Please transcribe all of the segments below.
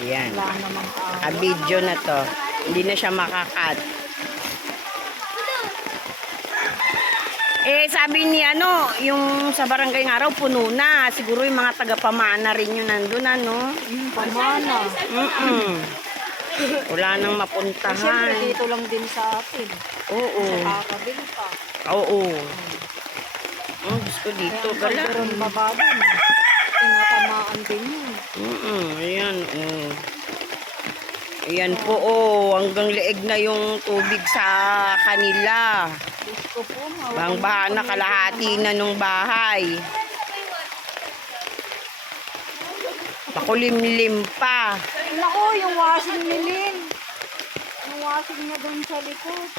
Ayan. Wala namang Video na to. Hindi na siya makakat. Sabi ni yung sa barangay nga raw, puno na. Siguro yung mga taga-pamana rin yun nandun, pamana. Wala nang Siyempre, mapuntahan. dito lang din sa atin. Oo. Nakakabili pa. Oo. Gusto ko dito. Kaya Gala. ang baba din. Tinatamaan din yun. Ayan, Ayan po, hanggang leeg na yung tubig sa kanila. Diyos ko po, Bang-baha na kalahati na nung bahay. Pakulimlim pa. Naku, yung washing nilin. Yung washing na doon sa likod.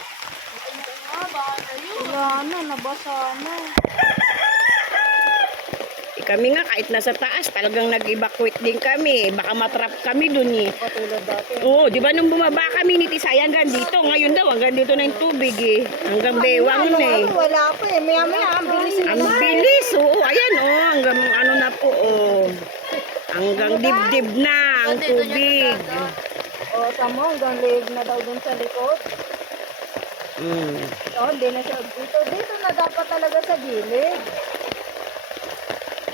Wala na, nabasa na. Kami nga kahit nasa taas, talagang nag-evacuate din kami. Baka matrap kami dun Patulad dati. Oo, di ba nung bumaba kami ni Tisay hanggang dito. Ngayon daw, hanggang dito na yung tubig Hanggang bewang na Wala pa Maya-maya, ang bilis na. Ang bilis, oo. Ayan, hanggang na po, Hanggang dibdib na ang tubig. Tamo, hanggang leg na daw dun sa likod. Hindi na siya dito. Dito na dapat talaga sa gilid.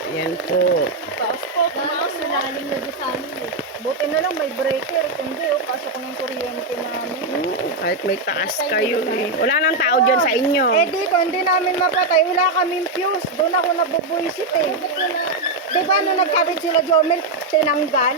Ayan po. Taas po, tumaas na lalim na doon sa amin Buti na lang may breaker. Kundi, pasok ng kuryente namin. Kahit may taas kayo Wala nang tao dyan sa inyo. Dito, hindi namin mapatay. Wala kaming fuse. Doon ako nabubuisit Di ba nung nagkabit sila Jomel, tinanggal?